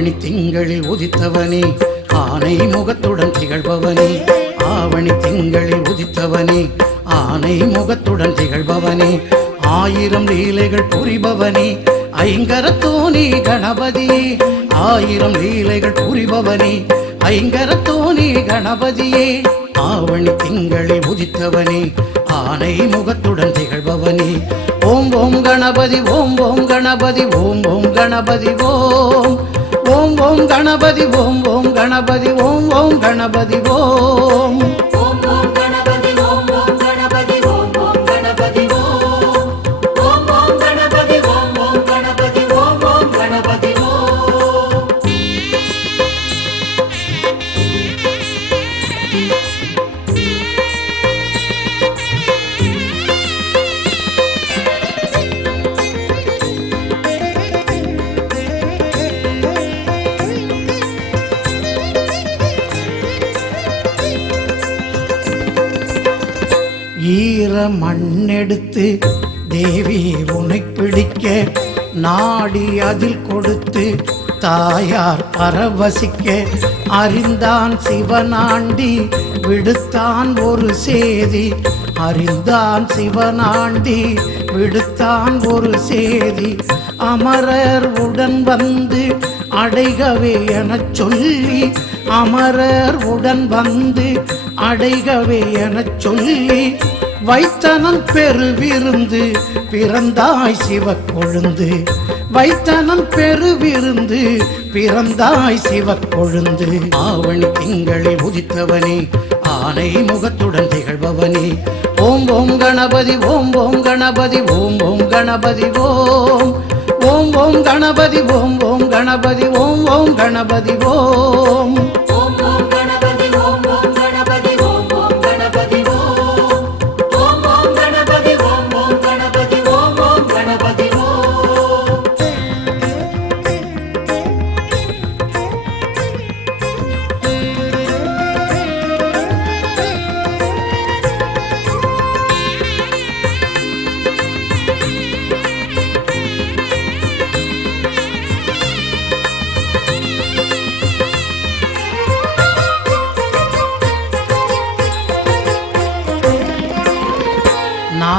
ஆவணி திங்களில் உதித்தவனே ஆனை முகத்துடன் திகழ்பவனே ஆவணி திங்களில் உதித்தவனே ஆனை முகத்துடன் திகழ்பவனே ஆயிரம் லீலைகள் புரிபவனே ஐங்கரத்தோனி கணபதியே ஆயிரம் லீலைகள் புரிபவனே ஐங்கரத்தோனி கணபதியே ஆவணி திங்களில் உதித்தவனே ஆனை முகத்துடன் திகழ்பவனே ஓம் ஓம் கணபதி ஓம் ஓம் கணபதி ஓம் ஓம் கணபதி ஓம் ஓம் ஓம் கணபதி ஓம் ஓம் கணபதி ஓம் ஓம் கணபதி ஓம் ஈர மண்ணெடுத்து தேவி உனை பிடிக்க நாடி அதில் கொடுத்து தாயார் பரவசிக்க அறிந்தான் சிவனாண்டி விடுத்தான் ஒரு சேதி அறிந்தான் சிவனாண்டி விடுத்தான் ஒரு சேதி அமரர் உடன் வந்து அடைகவே எனச் சொல்லி அமரர் உடன் வந்து அடைகவே எனச் சொல்லி வைத்தனன் பெருவிருந்து பிறந்தாய் சிவக்கொழுந்து வைத்தனன் பெருவிருந்து பிறந்தாய் சிவக்கொழுந்து ஆவணி திங்களில் உதித்தவனே ஆனை முகத்துடன் திகழ்பவனே ஓம் ஓம் கணபதி ஓம் ஓம் கணபதி ஓம் ஓம் கணபதி ஓம் ஓம் ஓம் கணபதி ஓம் ஓம் கணபதி ஓம் ஓம் கணபதி ஓம்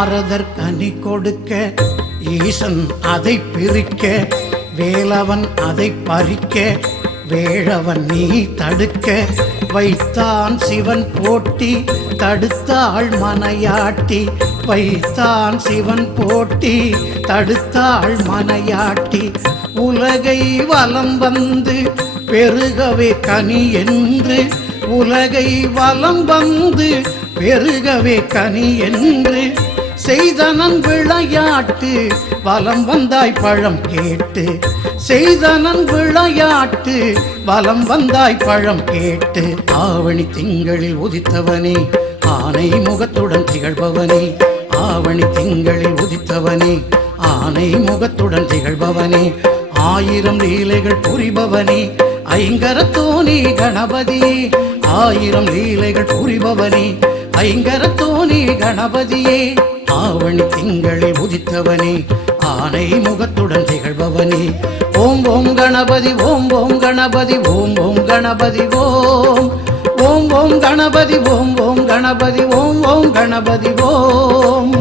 நாரதர் கனி கொடுக்க ஈசன் அதை பிரிக்க வேலவன் அதை பறிக்க வேழவன் நீ தடுக்க வைத்தான் சிவன் போட்டி தடுத்தாள் மனையாட்டி வைத்தான் சிவன் போட்டி தடுத்தாள் மனையாட்டி உலகை வலம் வந்து பெருகவே கனி என்று உலகை வலம் வந்து பெருகவே கனி என்று செய்தனன் விளையாட்டு வலம் வந்தாய் பழம் கேட்டு செய்தனன் விளையாட்டு வலம் வந்தாய் பழம் கேட்டு ஆவணி திங்களில் உதித்தவனே ஆனை முகத்துடன் திகழ்பவனே ஆவணி திங்களில் உதித்தவனே ஆனை முகத்துடன் திகழ்பவனே ஆயிரம் லீலைகள் புரிபவனே ஐங்கரத்தோனி கணபதியே ஆயிரம் லீலைகள் புரிபவனே ஐங்கரத்தோனி கணபதியே ஆவணி திங்களில் உதித்தவனே ஆனை முகத்துடன் திகழ்பவனே ஓம் ஓம் கணபதி ஓம் ஓம் கணபதி ஓம் ஓம் கணபதி ஓம் ஓம் ஓம் கணபதி ஓம் ஓம் கணபதி ஓம் ஓம் கணபதி ஓம்